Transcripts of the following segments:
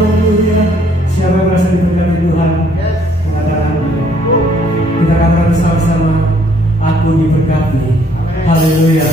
Haleluya. Siapa yang merasa diberkati Tuhan? Katakan, kita katakan bersama-sama, aku diberkati. Haleluya.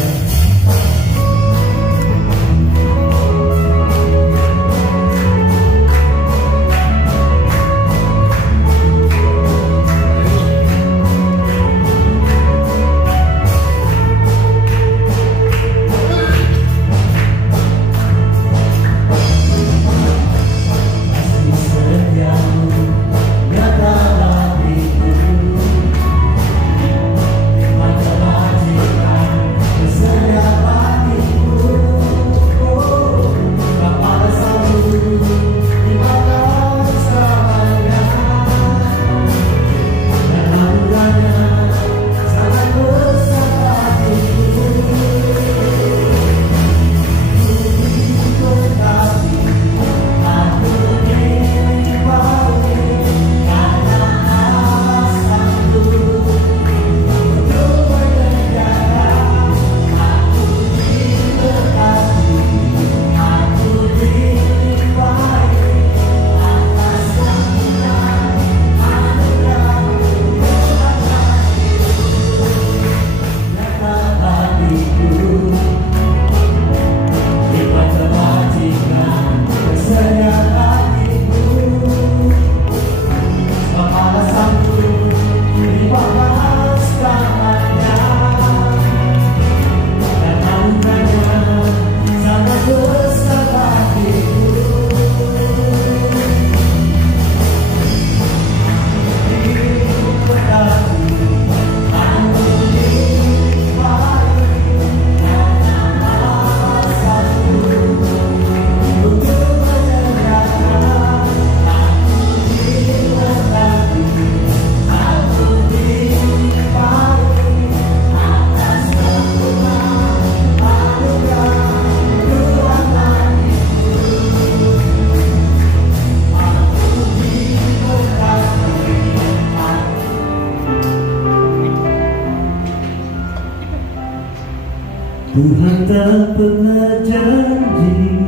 Tuhan tak pernah janji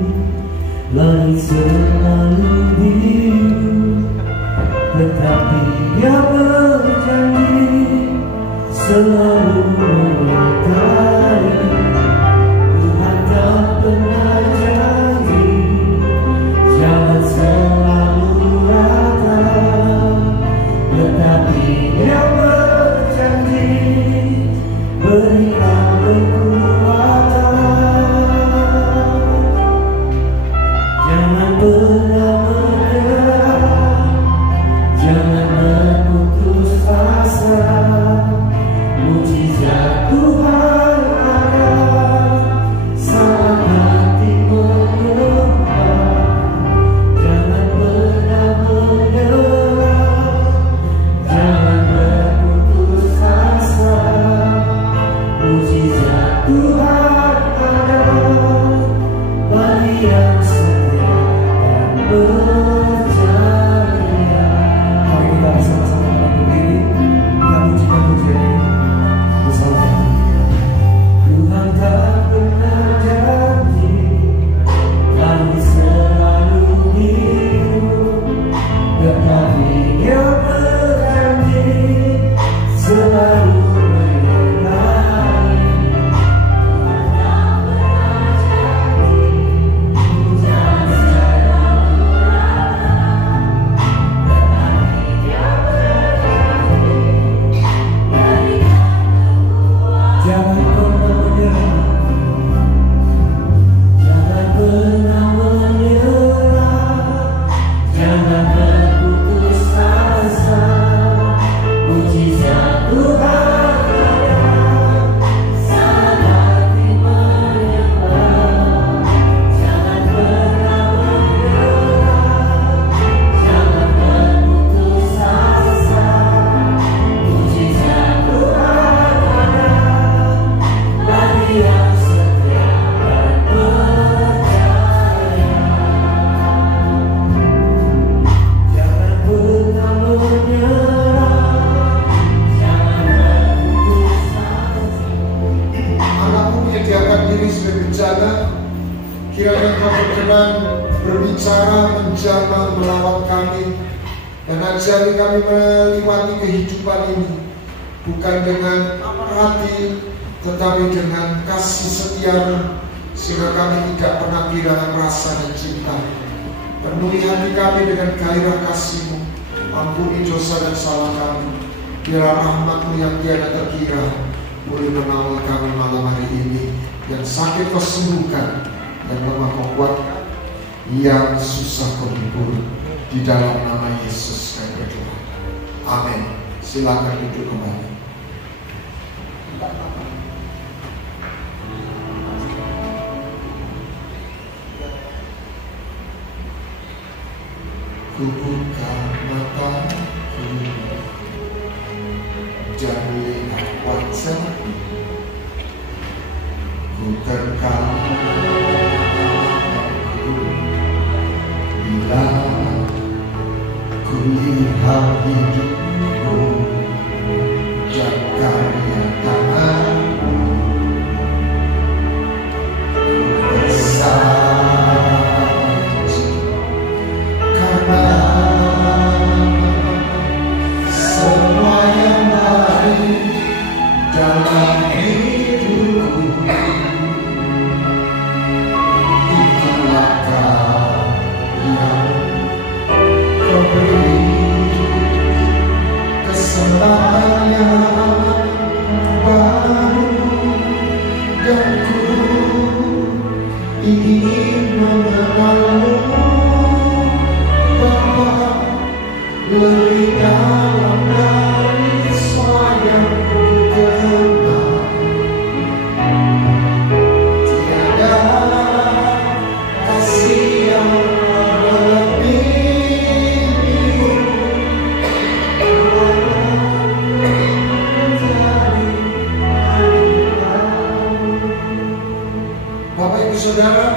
langit selalu biru, tetapi Dia berjanji selalu menyertai. Tuhan tak pernah janji jalan selalu rata, tetapi Dia berjanji berikan kekuatan. Jangan pernah menyerah, jangan putus asa. Mujizat Tuhan ada saat hati menyembah. Jangan pernah menyerah, jangan putus asa. Mujizat Tuhan ada bagi yang setia dan percaya. Mari kita bersama-sama berdiri, kita pujikan pujian bersama. Tuhan tak pernah janji langit selalu biru, tetapi Dia berjanji selalu menyertai. Tuhan tak pernah janji jalan selalu Tuhan melawat kami dan ajari kami melewati kehidupan ini bukan dengan hati, tetapi dengan kasih setia, sehingga kami tidak pernah kehilangan rasa dan cinta. Penuhi hati kami dengan gairah kasih-Mu. Ampuni dosa dan salah kami. Biarlah rahmat-Mu yang tiada terkira boleh mengawal kami malam hari ini. Yang sakit Kau sembuhkan, yang lemah Kau kuatkan, yang susah Kau hibur. Di dalam nama Yesus kami berdoa. Amin. Silakan duduk kembali. Ku buka mataku dan lihat wajah-Mu, ku terkagum bila ku lihat hidup-Mu dan karya tangan-Mu. Ku bersaksi karena semua yang baik dalam hidupku, itulah Kau yang Kau beri kesempatan yang baru, dan ku ingin mengenal-Mu Bapa lebih dalam dari semua yang ku kenal. Tiada kasih yang melebihi-Mu, Bapak Ibu Saudara,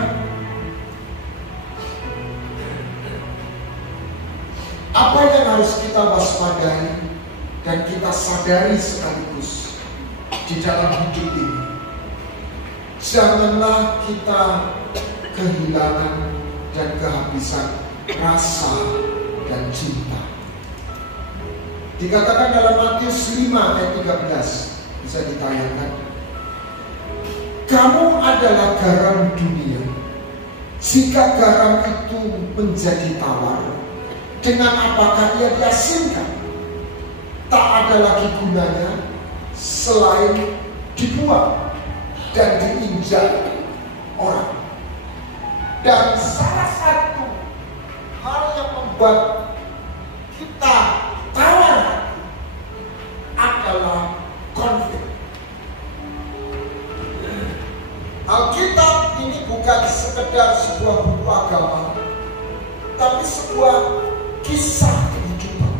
apa yang harus kita waspadai dan kita sadari sekaligus di dalam hidup ini? Janganlah kita kehilangan dan kehabisan rasa dan cinta. Dikatakan dalam Matius 5 ayat 13, bisa ditayangkan. Kamu adalah garam dunia. Jika garam itu menjadi tawar, dengan apakah ia diasinkan? Tak ada lagi gunanya selain dibuang dan diinjak orang. Dan salah satu hal yang membuat kita tawar adalah konflik. Alkitab ini bukan sekedar sebuah buku agama, tapi sebuah kisah kehidupan.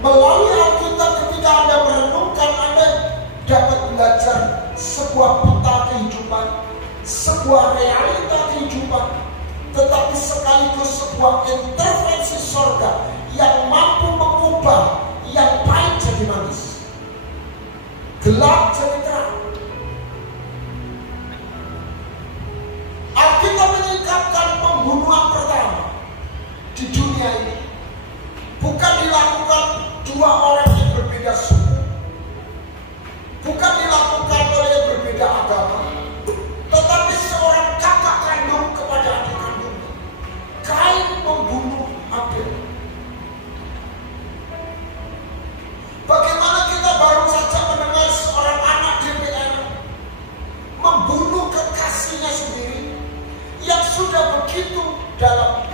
Melalui Alkitab, ketika Anda merenungkan, Anda dapat belajar sebuah peta kehidupan, sebuah realita kehidupan, tetapi sekaligus sebuah intervensi surga yang mampu mengubah yang pahit jadi manis, gelap jadi terang. Alkitab menyingkapkan pembunuhan pertama di dunia ini bukan dilakukan dua orang yang berbeda suku, bukan dilakukan oleh yang berbeda agama, tetapi seorang kakak kandung kepada adik kandungnya. Kain membunuh Abel. Bagaimana kita baru saja mendengar seorang anak DPR membunuh kekasihnya sendiri yang sudah begitu dalam,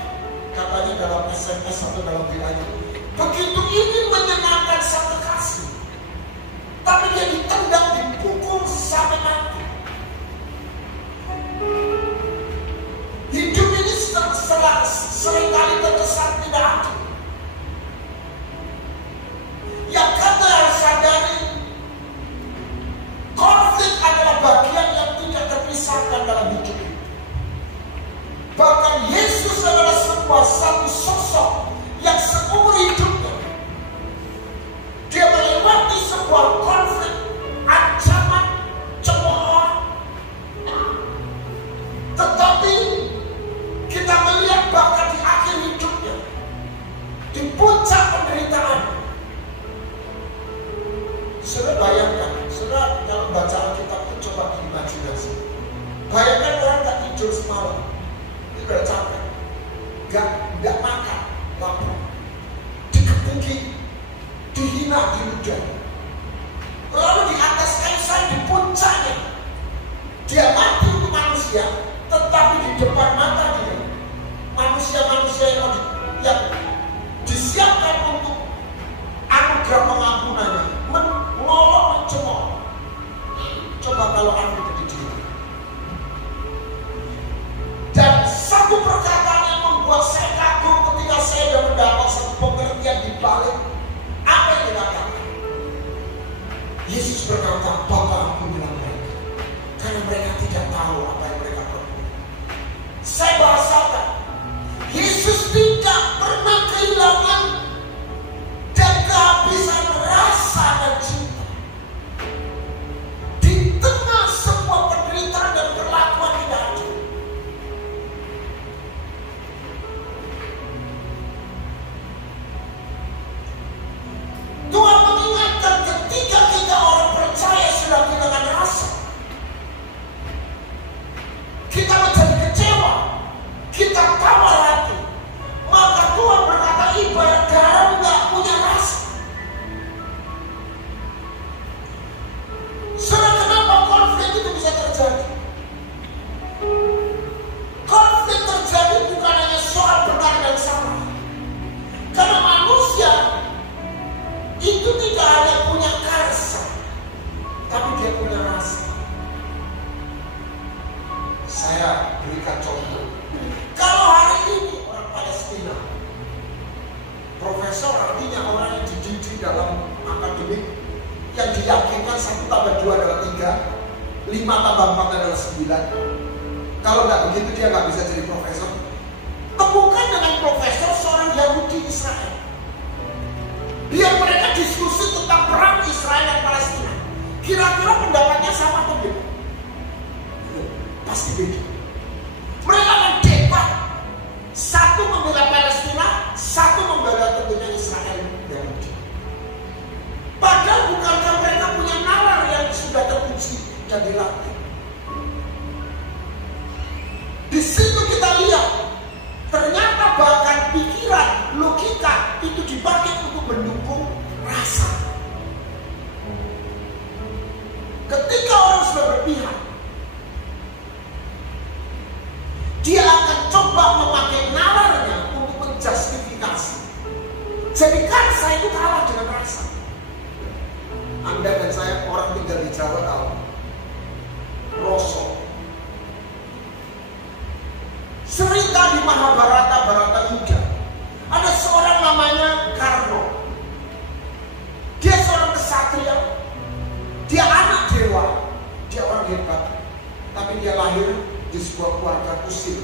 katanya dalam SMS atau dalam bilangnya, begitu ingin menyenangkan sang kekasih, tapi dia ditendang, dipukul sampai mati. Hidup ini seringkali terkesan tidak adil. Yang kita harus sadari, konflik adalah bagian yang tidak terpisahkan dalam hidup ini. Bahkan Yesus adalah satu sosok yang seumur hidupnya dia melewati sebuah konflik Bayangkan orang nggak tidur semalam, itu udah capek, nggak makan, lapar, dikebuki, dihina, diludah. Lalu di atas kayu salib, di puncaknya, dia mati untuk manusia, tetapi di depan mata dia, manusia-manusia yang disiapkan untuk anugerah pengampunannya, menolong, mencemooh. Coba kalau aku jadi dia. Dan satu perkataan yang membuat saya kagum ketika saya sudah mendapat satu pengertian di balik apa yang dikatakan. Yesus berkata, Bapa, ampunilah mereka, karena mereka tidak tahu apa yang mereka perbuat. Saya bahasakan, Yesus tidak pernah kehilangan dan kehabisan rasa dan cinta di tengah sebuah penderitaan dan perlakuan tidak adil. Tuhan mengingatkan ketika kita orang percaya sudah kehilangan rasa, kita menjadi kecewa, kita tawar hati, maka Tuhan berkata ibarat garam nggak punya rasa. Saudara, kenapa konflik itu bisa terjadi? Konflik terjadi bukan hanya soal benar dan salah, karena manusia itu tidak hanya punya rasa, tapi dia punya rasa. Saya berikan contoh. Kalau hari ini orang Palestina, profesor artinya orang yang dididik dalam akademik, yang diyakinkan 1 tambah 2 adalah 3, 5 tambah 4 adalah 9. Kalau nggak begitu dia nggak bisa jadi profesor. Temukan dengan profesor seorang Yahudi Israel. Biar mereka diskusi tentang perang Israel dan Palestina. Kira-kira pendapatnya sama atau beda? Pasti beda. Mereka akan debat. Satu membela Palestina, satu membela tentunya Israel Yahudi. Padahal bukankah mereka punya nalar yang sudah teruji dan dilatih? Di situ kita lihat, ternyata bahkan pikiran, logika itu dipakai untuk mendukung rasa. Ketika orang sudah berpihak, dia akan coba memakai nalarnya untuk menjustifikasi. Jadi rasa itu kalah dengan rasa. Anda dan saya orang tinggal di Jawa tahu rasa. Cerita di Mahabharata, Bharata Yuda, ada seorang namanya Karna. Dia seorang kesatria, dia anak dewa, dia orang hebat, tapi dia lahir di sebuah keluarga kusir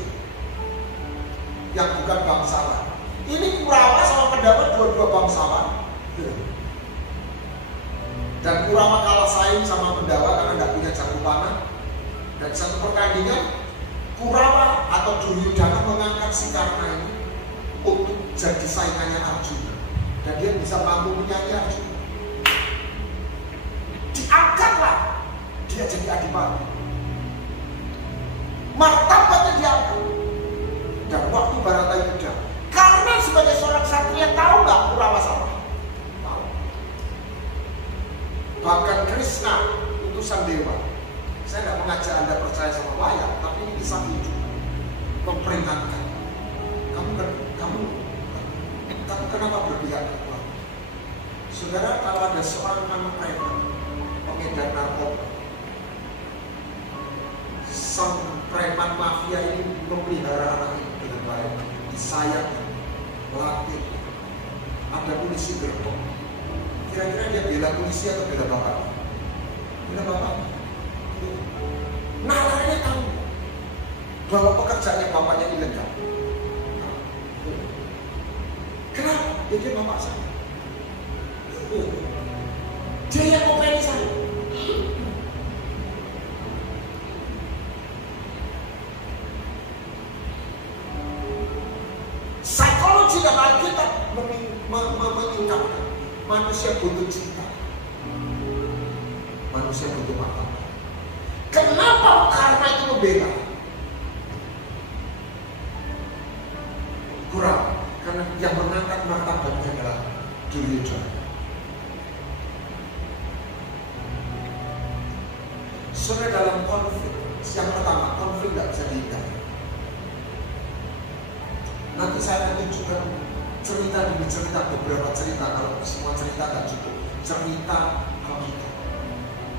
yang bukan bangsawan. Ini Kurawa sama Pandhawa dua-dua bangsawan, dan Kurawa kalah saing sama Pandhawa karena nggak punya jago panah. Dan satu pertandingan, Kurawa atau Duryudana mengangkat si Karna ini untuk jadi saingannya Arjuna, dan dia bisa mampu menyanyi Arjuna. Diangkatlah dia jadi adipati, martabatnya diangkat. Dan waktu Bharata Yuda, karena sebagai seorang satria tahu nggak Kurawa salah? Tahu. Bahkan Krishna utusan dewa. Saya tidak mengajak Anda percaya sama wayang, tapi ini kisah hidup memperingatkan. Kamu kenapa berpihak ke Tuhan? Saudara, kalau ada seorang anak preman, pengedar narkoba, sang preman mafia ini memelihara anak ini dengan baik, disayang, melatih. Ada polisi gerbong. Kira-kira dia bela polisi atau bela bapak? Bela bapak. Nalarnya tahu bahwa pekerjaannya bapaknya ilegal. Kenapa? Dia bapak saya. Dia yang ngopeni saya. Psikologi dan Alkitab mengungkapkan manusia butuh cinta, manusia butuh martabat. Kenapa? Karena itu membela. Kurang, karena yang mengangkat martabatnya adalah Duryodhana. Saudara, dalam konflik, yang pertama, konflik tidak bisa dihindari. Nanti saya akan tunjukkan cerita demi cerita, beberapa cerita. Kalau semua cerita tidak cukup, cerita Alkitab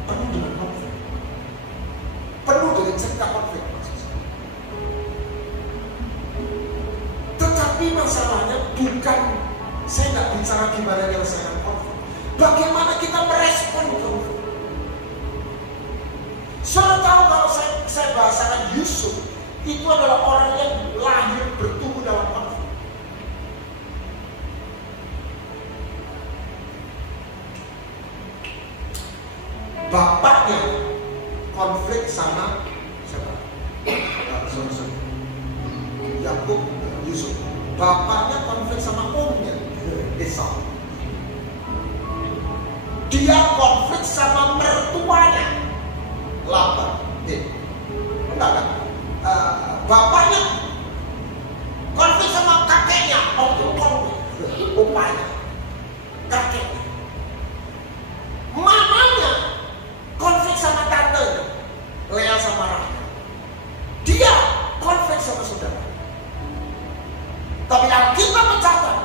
penuh dengan konflik, penuh dengan cerita konflik. Tetapi masalahnya bukan, saya nggak bicara gimana menyelesaikan konflik, bagaimana kita merespon konflik. Saudara tahu, kalau saya bahasakan Yusuf, itu adalah orang yang lahir bertumbuh dalam konflik. Bapaknya konflik sama siapa? Yakub, Yusuf. Bapaknya konflik sama omnya, Esau. Dia konflik sama mertuanya, Laban. Enggak kan? Bapaknya konflik sama kakeknya, opanya, kakeknya. Mamanya konflik sama tante, Lea sama Rahel. Dia konflik sama saudara. Tapi Alkitab mencatat,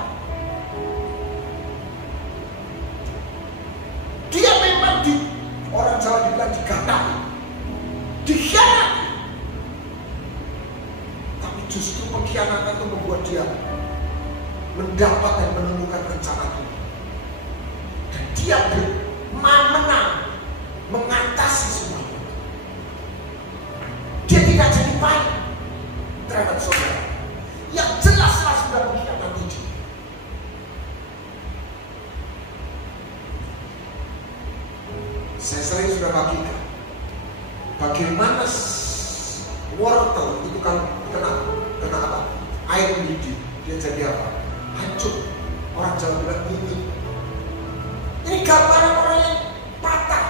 dia memang orang Jawa bilang digandapi, dikhianati. Tapi justru pengkhianatan itu membuat dia mendapat dan menemukan rencana Tuhan. Dan dia menang, mengatasi semua. Dia tidak jadi baik terhadap saudara yang jelas-jelas sudah mengkhianati dia. Saya sering sudah bagikan bagaimana wortel itu kan kena apa? Air mendidih, dia jadi apa? Hancur. Orang Jawa bilang bubut. Ini gambaran orang yang patah,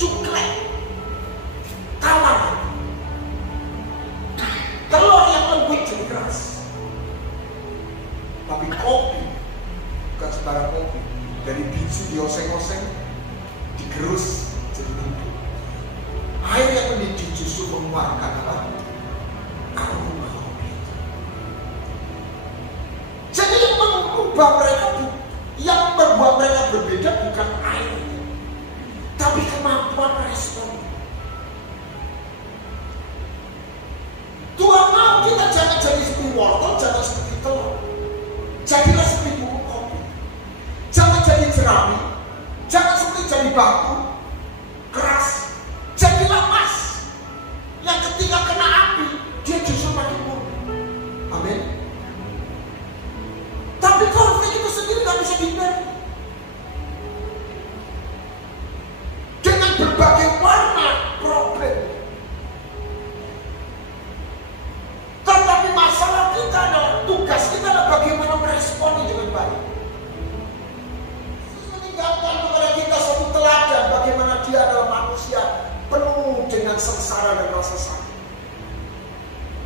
cuklek, tawar. Telur yang lembut jadi keras. Tapi kopi, bukan sembarang kopi, dari biji dioseng-oseng, digerus jadi bubuk. Air yang mendidih justru mengeluarkan apa? Aroma kopi. Jadi yang mengubah mereka, yang membuat mereka berbeda bukan air, tapi kemampuan respon. Tuhan mau kita jangan jadi seperti wortel, jangan seperti telur. Jadilah seperti bubuk kopi. Jangan jadi jerami, jangan seperti jadi batu keras. Jadilah emas yang ketika kena api dia justru makin murni. Amin. Tapi konflik itu sendiri nggak bisa dihindari. Dengan berbagai warna problem. Tetapi masalah kita adalah, tugas kita adalah bagaimana meresponi dengan baik. Meninggalkan kepada kita suatu teladan bagaimana dia adalah manusia penuh dengan sengsara dan rasa sakit.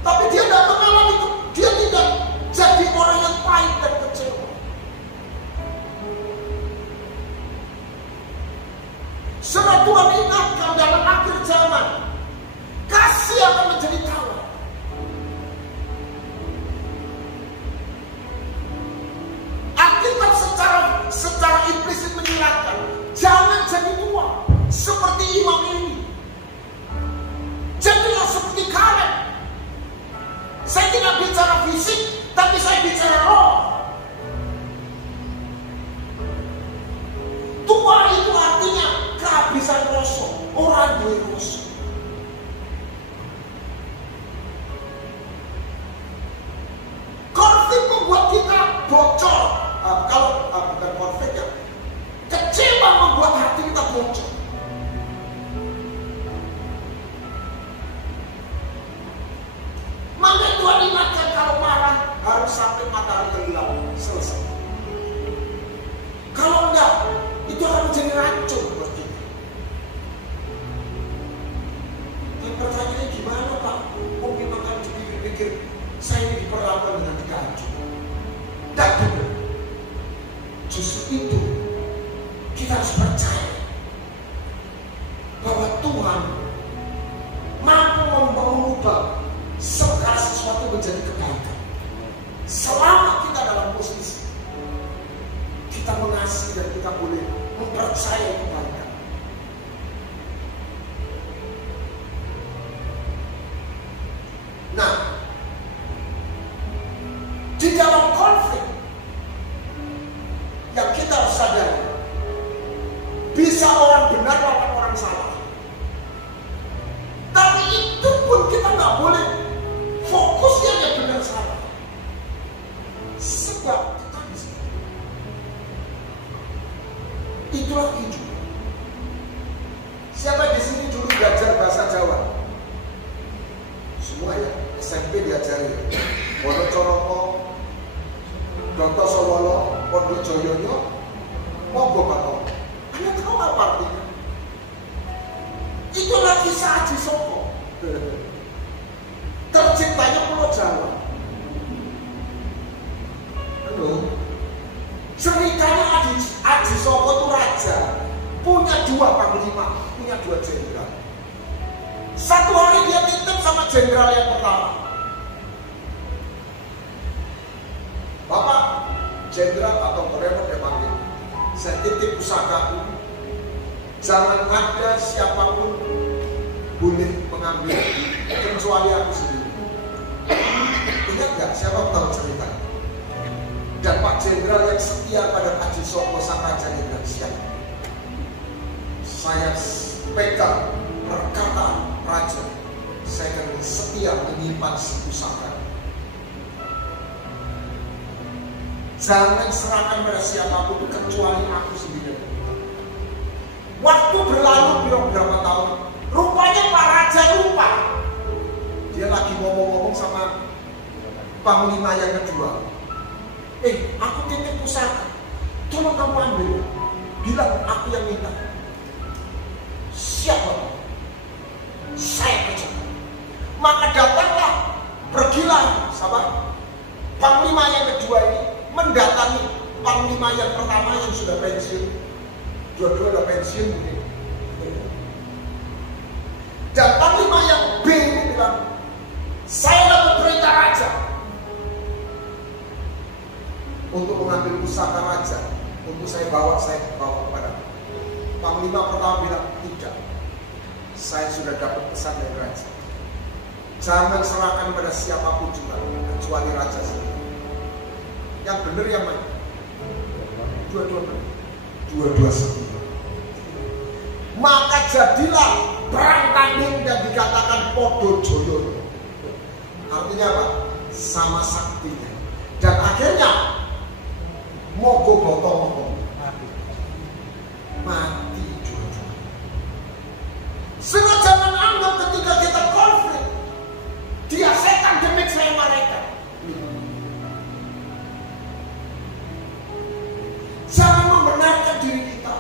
Tapi dia tidak mengalami itu. Dia tidak jadi orang yang pahit dan kecewa. Sebab Tuhan ingatkan dalam akhir zaman, kasih akan menjadi tawar. Alkitab secara implisit menyiratkan, jangan jadi tua seperti imam ini. Jadilah seperti Kaleb. Saya tidak bicara fisik, tapi saya bicara roh. Tua itu artinya kehabisan rasa, orang duwe rasa. Konflik membuat kita bocor. Kalau bukan konflik ya, kecewa membuat hati kita bocor. Justru itu kita harus percaya bahwa Tuhan mampu mengubah segala sesuatu menjadi kebaikan. Selama kita dalam posisi kita mengasihi dan kita boleh mempercayai kebaikan. Nah, di dalam konflik yang kita harus sadari, bisa orang benar lawan orang salah. Tapi itu pun kita nggak boleh fokusnya yang benar salah. Sebab kita bisa. Itulah hidup. Siapa di sini dulu belajar bahasa Jawa? Semua ya, SMP diajari. Wonocoroko, Dontosowolo, Pondojoyono, Monggo Batok. Anda tahu apa artinya? Itulah kisah Aji Soko. Terciptanya Pulau Jawa. Halo. Ceritanya Aji Soko itu raja, punya 2 panglima, punya 2 jenderal. Satu hari dia titip sama jenderal yang pertama. Bapak jenderal atau Koremot dia panggil, saya titip pusakaku, jangan ada siapapun boleh mengambil kecuali aku sendiri. Ingat gak siapa tahu cerita? Dan Pak Jenderal yang setia pada Aji Soko sang raja yang siap. Saya pegang perkataan raja, saya akan setia menyimpan si pusaka. Jangan serahkan pada siapapun kecuali aku sendiri. Waktu berlalu berapa tahun, rupanya Pak Raja lupa. Dia lagi ngomong-ngomong sama panglima yang kedua. Aku titip pusaka, tolong kamu ambil. Bilang aku yang minta. Siapa? Saya kerja. Maka datanglah, pergilah sama panglima yang kedua ini mendatangi panglima yang pertama yang sudah pensiun. Dua-dua sudah pensiun mungkin. Dan panglima yang B ini bilang, saya dapat perintah raja untuk mengambil pusaka raja, untuk saya bawa kepada panglima pertama bilang, tidak, saya sudah dapat pesan dari raja, jangan serahkan pada siapapun juga kecuali raja sendiri. Yang benar yang mana? Dua-dua benar, dua-dua setia. Maka jadilah perang tanding dan dikatakan Podo Joyo. Artinya apa? Sama saktinya. Dan akhirnya Mogo Botong mati juga. Sehingga jangan anggap ketika kita konflik dia setan demit saya mereka. Jangan membenarkan diri kita,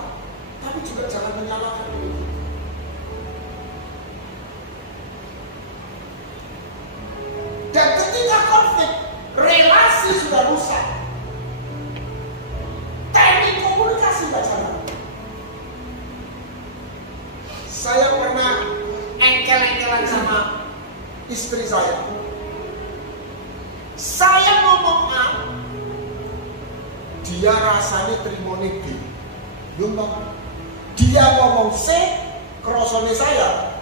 tapi juga jangan menyalahkan diri kita. Dan ketika konflik, relasi sudah rusak, teknik komunikasi tidak jalan. Saya pernah engkel-engkelan sama istri saya. Saya ngomong A, dia rasanya terimone B. Dia ngomong C, kerosone saya,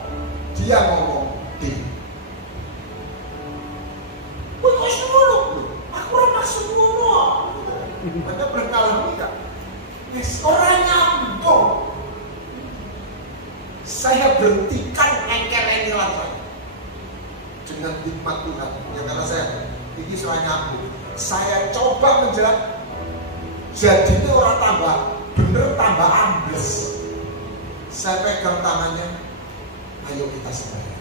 dia ngomong D. Wih, kok semulu? Aku orang maksud ngono. Anda pernah ngalamin gak? Orang nyambung. Saya berhentikan engkel-engkelan saya dengan hikmat Tuhan. Ya karena saya ini soal nyambung. Saya coba menjelaskan. Jadi itu orang tambah bener tambah ambles. Saya pegang tangannya, ayo kita sebenarnya.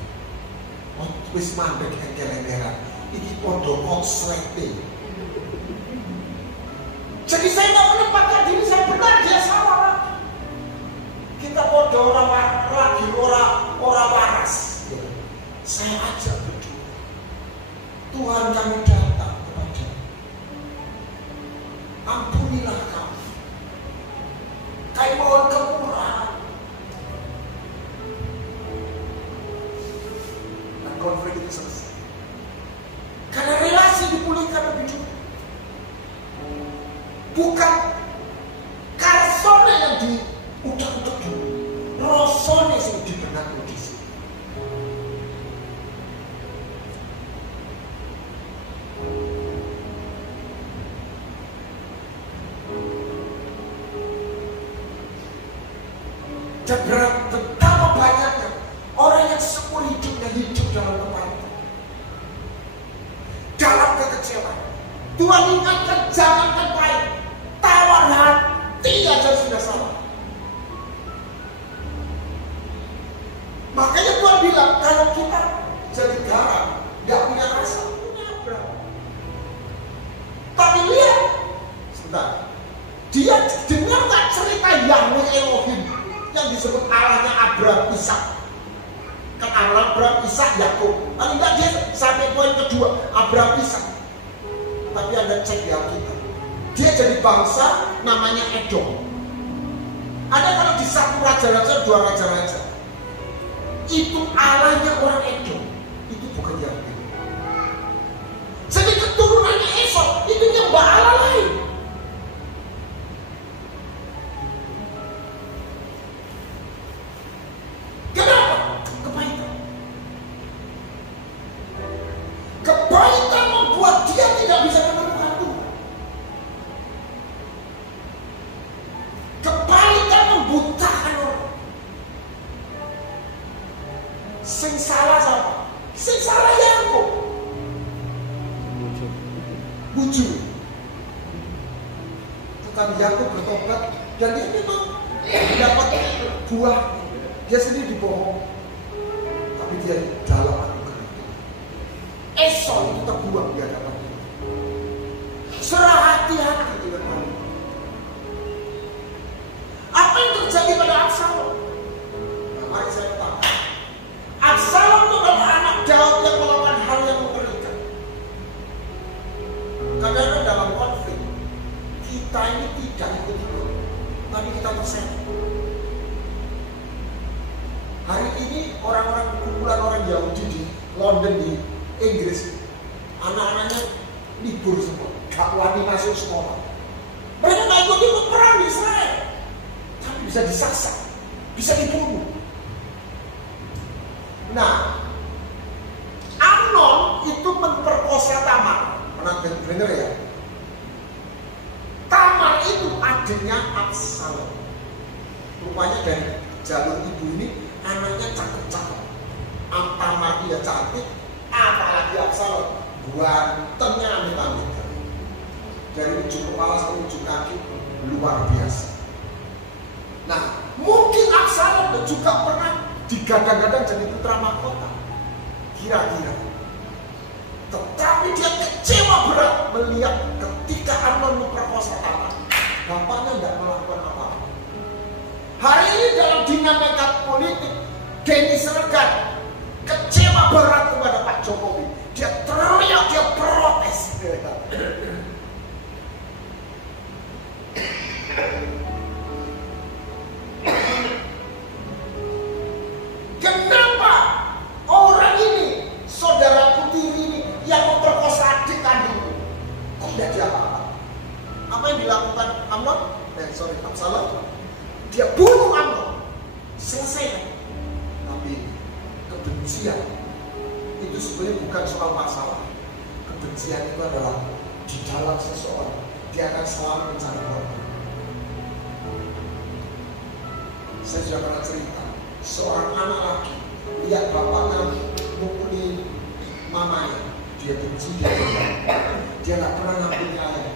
Wis mandek engkel-engkelan. Ini pondok slete. Jadi saya tak menempatkan diri saya benar, dia salah. Kita pondok lagi orang waras. Saya ajak berdoa. Tuhan kami datang kepada. Ampunilah kami. Bukan karsone yang diudak-udak dulu, rasane sing dibenak dhisik. Betapa banyaknya orang yang seumur hidupnya hidup dalam kepahitan, dalam kekecewaan. Tuhan ingatkan, jangankan pahit, tawar hati aja sudah salah. Makanya Tuhan bilang, kalau kita jadi garam, gak punya rasa, punya berapa? Tapi lihat, sebentar, dia dengar gak cerita Yahweh Elohim yang disebut Allahnya Abraham, Ishak. Kan Abraham, Ishak, Yakub. Paling enggak dia sampai poin kedua, Abraham, Ishak. Tapi Anda cek di Alkitab, dia jadi bangsa namanya Edom. Ada kalau di satu raja-raja, dua raja-raja, itu Allahnya orang Edom, itu bukan Yahweh. Jadi keturunannya Esau itu nyembah Allah lain. Kenapa? Kepahitan. Kepahitan membuat dia tidak bisa menemukan Tuhan. Kepahitan membutakan orang. Sing salah siapa? Sing salah Yakub. Bujur. Tetapi Yakub bertobat dan dia memang dapat buah. Dia sendiri dibohong, tapi dia dalam anugerah. Esau itu terbuang di hadapan Tuhan. Serah hati-hati dengan Allah. Apa yang terjadi pada Absalom? Nah, mari saya katakan, Absalom itu adalah anak Daud yang melakukan hal yang mengerikan. Karena dalam konflik kita ini tidak ikut-ikut, tapi kita bersama. Hari ini orang-orang kumpulan orang Yahudi di London, di Inggris, anak-anaknya libur semua, gak wani masuk sekolah. Mereka gak ikut-ikut perang di Israel, tapi bisa disaksak, bisa dibunuh. Nah, Amnon itu memperkosa Tamar. Pernah dengar ya? Tamar itu adiknya Absalom. Rupanya dari jalur ibu ini anaknya cakep-cakep. Tamar dia cantik, apalagi Absalom gantemnya amit-amit. Dari ujung kepala sampai ujung kaki luar biasa. Nah, mungkin Absalom juga pernah digadang-gadang jadi putra mahkota, kira-kira. Tetapi dia kecewa berat melihat ketika Amnon memperkosa Tamar, bapaknya tidak melakukan apa-apa. Hari ini dalam dinamika politik, Denny Sergat kecewa berat kepada Pak Jokowi. Dia teriak, dia protes. Kenapa orang ini, saudara putih ini yang memperkosa adik kandung, kok tidak diapa-apa? Apa yang dilakukan Amnon? Absalom. Dia bunuh Amnon, selesai. Tapi kebencian itu sebenarnya bukan soal masalah. Kebencian itu adalah di dalam seseorang, dia akan selalu mencari korban. Saya sudah pernah cerita, seorang anak laki lihat bapaknya mukuli mamanya, dia benci, dia nggak pernah ngampuni ayah.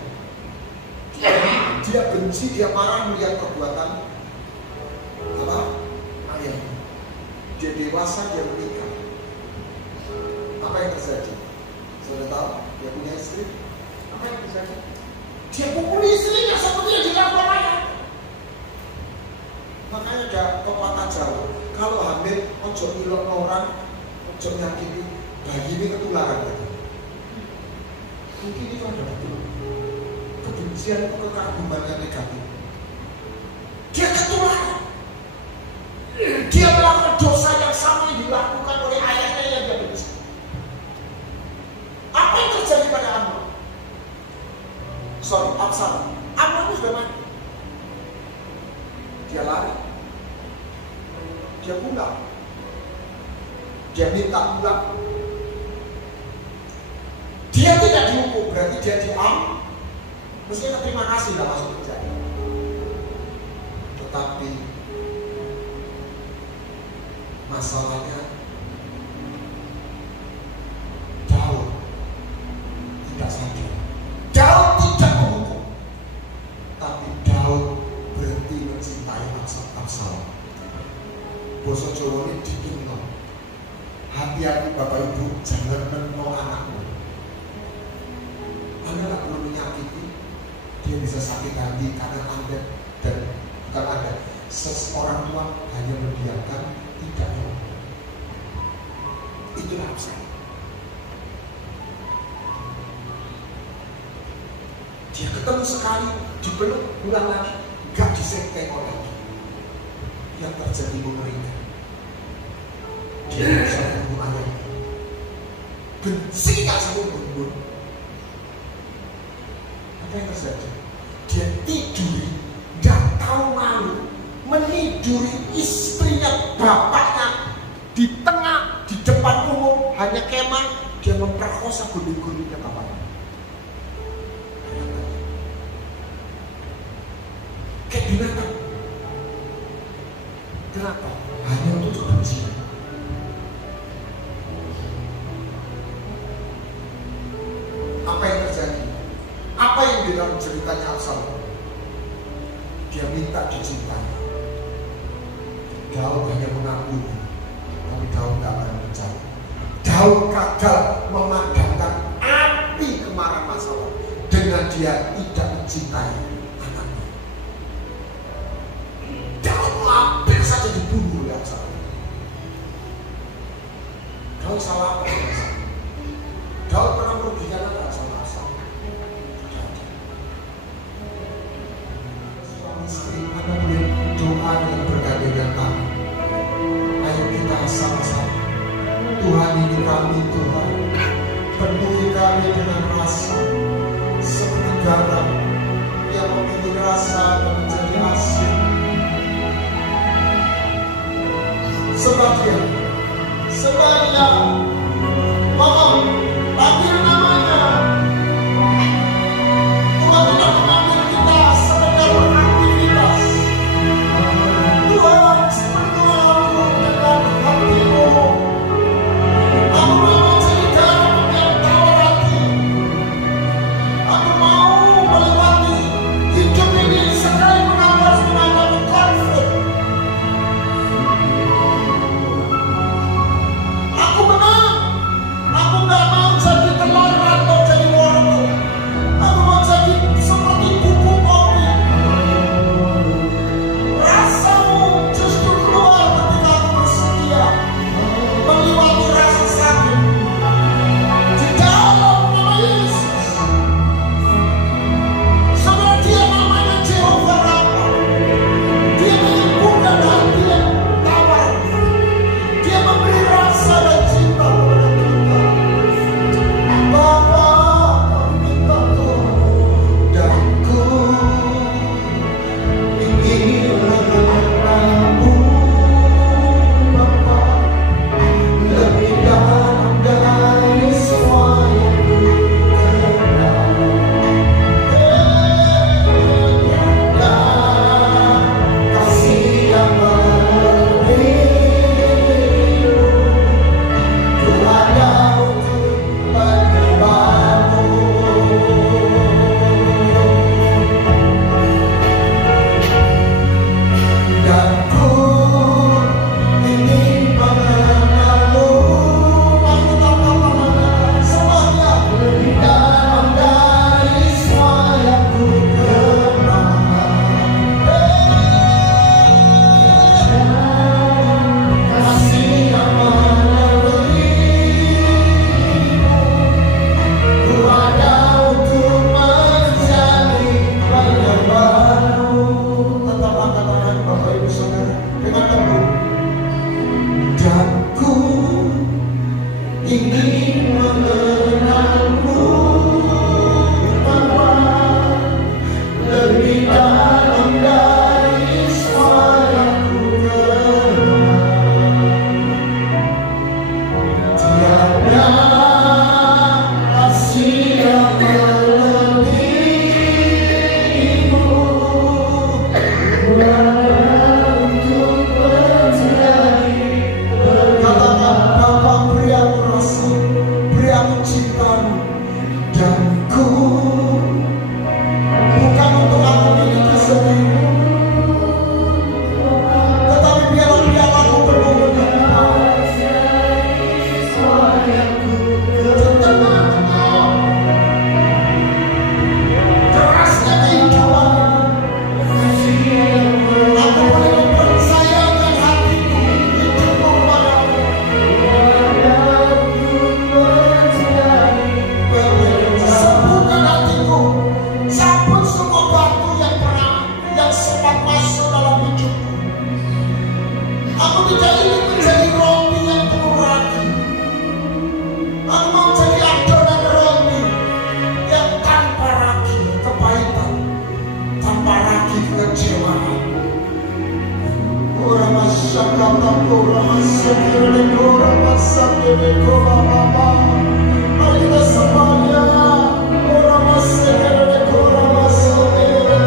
Dia benci, dia marah melihat perbuatan apa? Ayah. Dia dewasa, dia menikah. Apa yang terjadi? Sudah tahu? Dia punya istri. Apa yang terjadi? Dia pukul istrinya seperti yang dilakukan ayah. Makanya ada pepatah Jawa, kalau hamil ojo ilok orang, ojo nyakiti, bayi ini ketularan. Mungkin itu ada betul. Kebencian itu kekaguman yang negatif. Dia ketularan. Dia melakukan dosa yang sama yang dilakukan oleh ayahnya yang dia benci. Apa yang terjadi pada Amnon? Absalom. sudah mati. Dia lari, dia pulang, dia minta pulang. Dia tidak dihukum, berarti dia diam. Mestinya terima kasih lah masuk penjara. Tetapi masalahnya Daud tidak sadar. Daud tidak menghukum, tapi Daud berhenti mencintai Absalom. Basa Jawa ini dikino. Hati-hati Bapak Ibu, jangan menolak anakmu. Anda perlu menyakiti, dia bisa sakit hati karena Anda dan bukan Anda. Seorang tua hanya mendiamkan, tidak menghukum. Itulah Absalom. Dia ketemu sekali, dipeluk, pulang lagi, gak disektek oleh yang terjadi mengerikan. Dia bisa membunuh ayahnya. Benci gak sama membunuh. Apa yang terjadi? Dia tidur, gak tahu malu, meniduri istrinya, bapaknya di tengah, di depan umum, hanya kemah. Dia memperkosa guling-gulingnya bapaknya. Kayak binatang. Kenapa? Hanya untuk berzina. Apa yang terjadi? Apa yang di dalam ceritanya Absalom? Dia minta dicintai. Daud hanya mengakui, tapi Daud tidak akan mencari. Daud gagal memadamkan api kemarahan Absalom dengan dia tidak mencintai anaknya. Daud hampir saja dibunuh oleh Absalom. Daud salah apa? Daud pernah merugikan anak sama Absalom. Suami istri, Anda boleh doa dengan bergandengan tangan. Ayo kita sama-sama. Tuhan, ini kami, Tuhan. Penuhi kami dengan rasa seperti garam yang memiliki rasa dan menjadi asin. Sebab dia mohon panggil namanya. Tuhan tidak memanggil kita sekedar beraktivitas. Tuhan sepenuhmu dengan hatimu. Aku mau menjadi garam yang tawar hati. Aku mau melewati hidup ini sekali harus menghadapi konflik. Aku menang. Aku gak mau Tuhan. Dan ku bukan untuk aku miliki sendiri, tetapi biarlah aku berguna derasnya kehidupan. Aku boleh mempercayakan hatiku, hidupku kepadamu. Sembuhkan hatiku, cabut semua batu yang sempat masuk dalam hidupku. Aku tidak ingin menjadi roti yang penuh ragi. Aku mau jadi adonan roti yang tanpa ragi kepahitan, tanpa ragi kekecewaan. Ora masyakata, ora masyakere, ora masyakere, ora mama. Mari kita semuanya, ora masyakere, ora masyakere,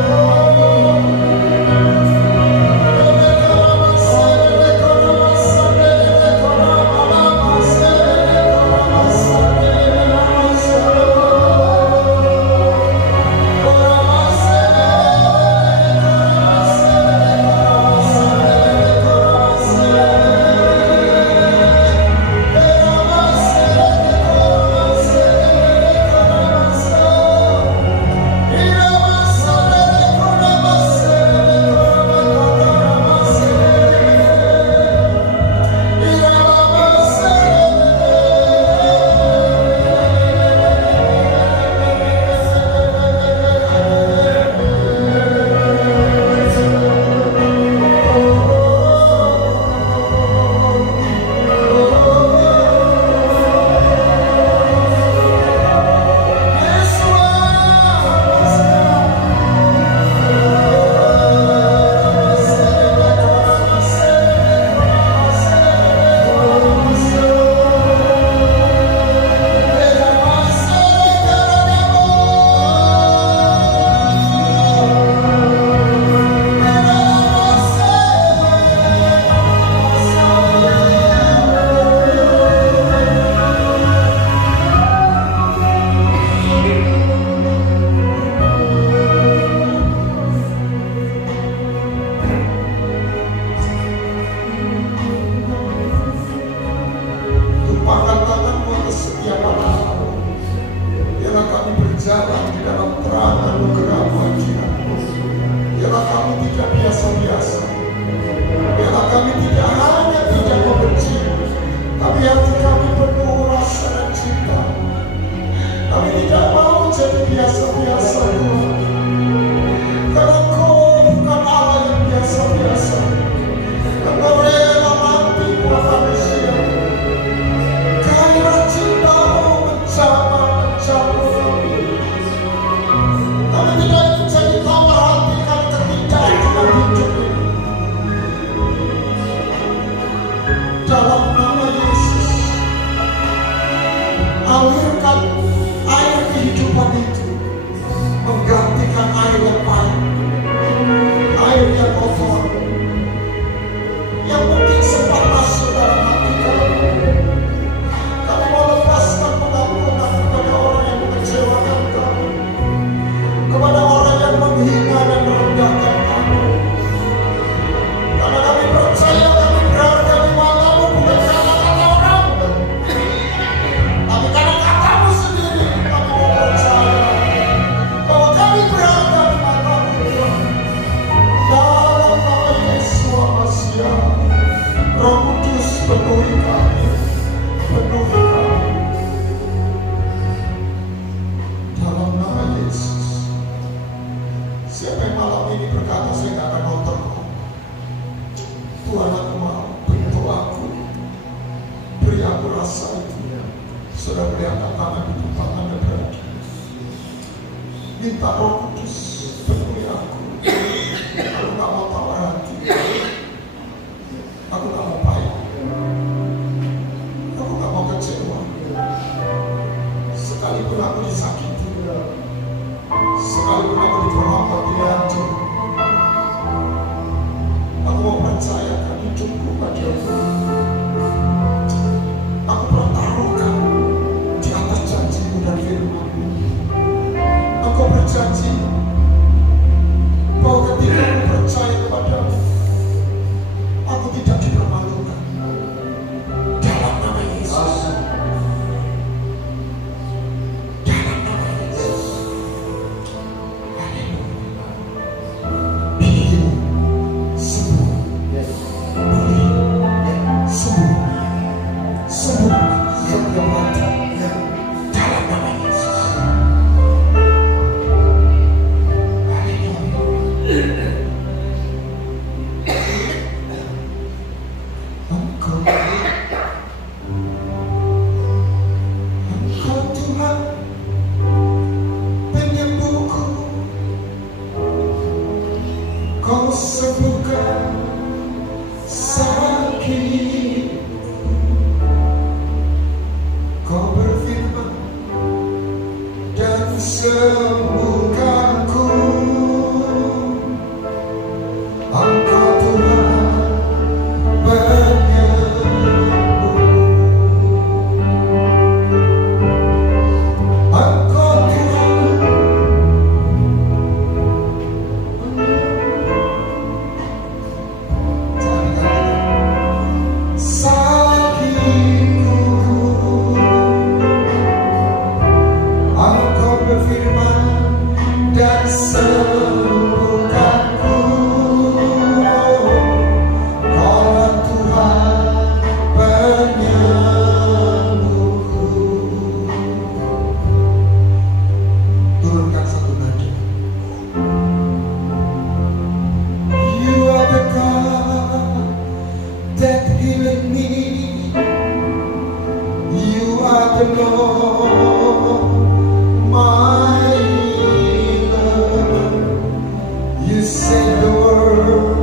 tumpahkan tanganmu atas setiap anak. Biarlah kami berjalan di dalam terang anugerah wajah-Mu. Biarlah kami tidak biasa-biasa. Biarlah kami tidak hanya tidak membenci, tapi hati kami penuh rasa dan cinta. Kami tidak mau jadi biasa-biasa, Tuhan. Karena Kau bukan Allah yang biasa-biasa. Engkau rela mati buat manusia. Gairah cinta-Mu menjamah-jamah kami. Kami tidak ingin jadi tawar hati karena ketidakadilan hidup ini. Dalam nama Yesus, alirkan air kehidupan itu, menggantikan air yang pahit, air yang kotor, yang mungkin sempat masuk dalam hati kami. Kami mau lepaskan pengampunan kepada orang yang mengecewakan kami, kepada orang yang menghina dan merendahkan kami. Karena kami percaya kami berada di mata-Mu bukan karena kata orang, tapi karena kata-Mu sendiri. Kami mau percaya bahwa kami berada di mata-Mu, Tuhan. Dalam nama Yesus Masia, Roh Kudus penuhi kami, penuhi kami. Dalam nama Yesus. Siapa yang malam ini berkata saya tidak akan nonton, Tuhan aku mau, bentuk aku, beri aku rasa itu. Sudah beri angkat tangan di depan Anda berada. Minta Roh Kudus penuhi aku. Aku tak mau tawar hati. Aku tak mau pahit. Aku tak mau kecewa. Sekalipun aku disakiti, sekalipun aku diperlakukan tidak adil, aku mau percayakan hidupku padamu. Aku bertaruhkan di atas janji-Mu firman-Mu. Engkau berjanji bahwa ketika aku percaya kepadamu, aku tidak dipermalukan. Dalam nama Yesus. Dalam nama Yesus. Haleluya. Pilih sembuh. Pulih. Sembuh. Sembuh. Setiap hati. Dalam nama Yesus. Engkau Tuhan penyembuhku, Kau sembuhkan sakit, Kau berfirman dan sembuhkanku. Engkau Tuhan penyembuh, Engkau Tuhan sakitku, Engkau berfirman dan sembuhkanku. Kaulah Tuhan penyembuhku. Turunkan satu nada. You are the God that healed me. You are the Lord, my healer. You saved the world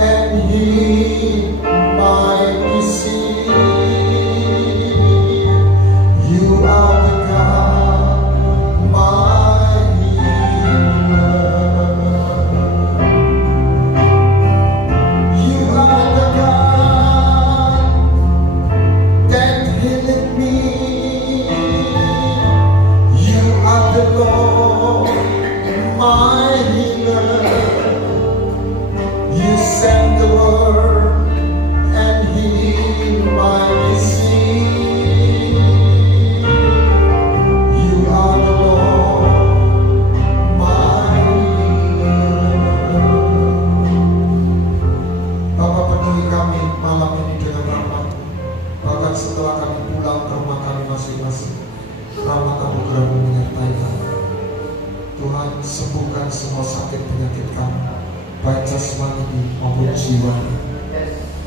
and healed my disease. You are the God, my healer. You are the God that healed me. You are the Lord, my healer. You sent the word and healed my disease. You are the Lord, my healer. Bapa, penuhi kami malam ini dengan rahmat-Mu. Bahkan setelah kami pulang ke rumah kami masing-masing, rahmat anugerah-Mu menyertai kami. Tuhan, sembuhkan semua sakit penyakit kami, baik jasmani maupun jiwa.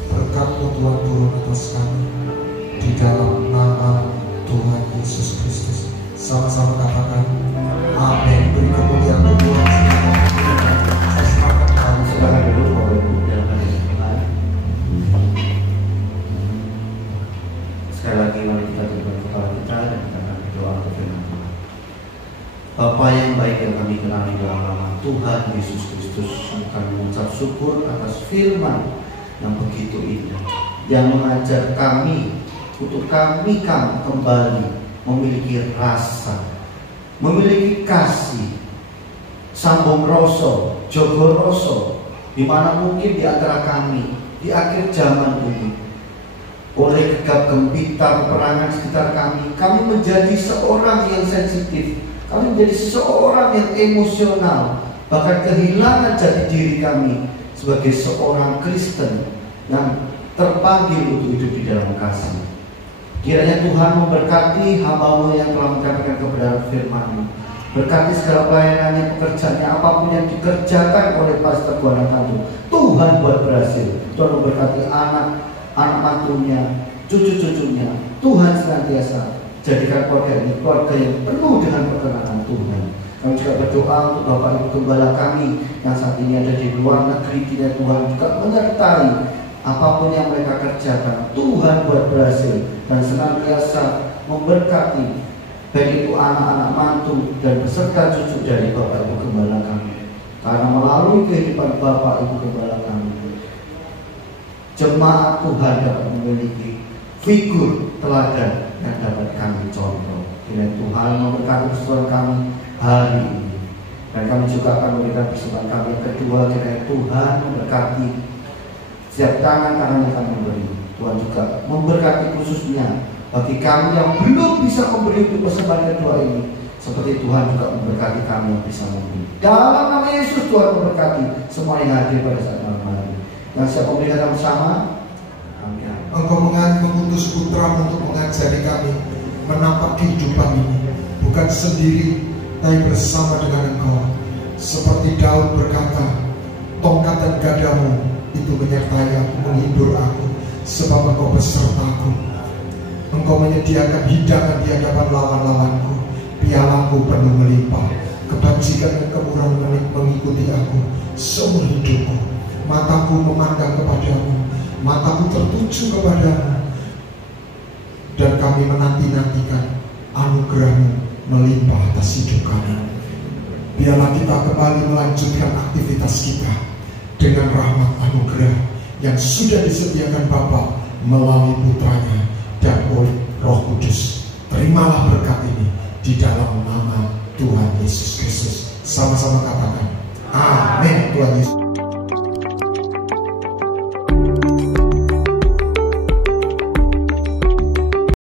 Berkat-Mu Tuhan turun atas kami, di dalam nama Tuhan Yesus Kristus. Sama-sama katakan amin. Beri kemuliaan Tuhan. Saya serahkan kami. Silakan dulu Bapak Ibu dalam hari Tuhan. Sekali lagi mari kita tundukkan kepala kita dan kita akan berdoa untuk firman Tuhan. Bapa yang baik yang kami kenali dalam nama Tuhan Yesus Kristus, kami mengucap syukur atas firman yang begitu indah, yang mengajar kami untuk kami kembali memiliki rasa, memiliki kasih, sambung rasa, jogo rasa, di mana mungkin di antara kami di akhir zaman ini oleh gegap gempita peperangan sekitar kami menjadi seorang yang sensitif, kami menjadi seorang yang emosional, bahkan kehilangan jati diri kami sebagai seorang Kristen yang terpanggil untuk hidup di dalam kasih. Kiranya Tuhan memberkati hamba-Mu yang telah menyampaikan kebenaran firman-Mu. Berkati segala pelayanannya, pekerjaannya, apapun yang dikerjakan oleh Pastor Buana Tanjung, Tuhan buat berhasil. Tuhan memberkati anak mantunya, cucu-cucunya. Tuhan senantiasa jadikan keluarga ini keluarga yang penuh dengan perkenanan Tuhan. Kami juga berdoa untuk Bapak Ibu Gembala kami yang saat ini ada di luar negeri. Kiranya Tuhan juga menyertai apapun yang mereka kerjakan. Tuhan buat berhasil dan senantiasa memberkati baik itu anak-anak mantu dan beserta cucu dari Bapak Ibu Gembala kami. Karena melalui kehidupan Bapak Ibu Gembala kami, jemaat Tuhan dapat memiliki figur teladan yang dapat kami contoh. Kiranya Tuhan memberkati persoalan kami hari ini. Dan kami juga akan memberikan persembahan kami yang kedua. Kiranya Tuhan memberkati setiap tangan-tangan yang kami memberi. Tuhan juga memberkati khususnya bagi kami yang belum bisa memberi untuk persembahan kedua ini. Seperti Tuhan juga memberkati kami yang bisa memberi. Dalam nama Yesus Tuhan memberkati semua yang hadir pada saat malam hari. Yang siap memberikan bersama. Amin. Engkau mengutus putra untuk mengajari kami menampak kehidupan ini, bukan sendiri, tapi bersama dengan Engkau. Seperti Daud berkata, tongkat dan gadamu itu menyertai aku, menghibur aku, sebab Engkau besertaku. Engkau menyediakan hidangan di hadapan lawan-lawanku, pialaku penuh melimpah. Kebajikan dan kemurahan mengikuti aku seumur hidupku. Mataku memandang kepadamu, mataku tertuju kepadamu, dan kami menanti-nantikan anugerah-Mu melimpah atas hidup kami. Biarlah kita kembali melanjutkan aktivitas kita dengan rahmat anugerah yang sudah disediakan Bapa melalui Putranya dan oleh Roh Kudus. Terimalah berkat ini di dalam nama Tuhan Yesus Kristus. Sama-sama katakan, amin. Tuhan Yesus.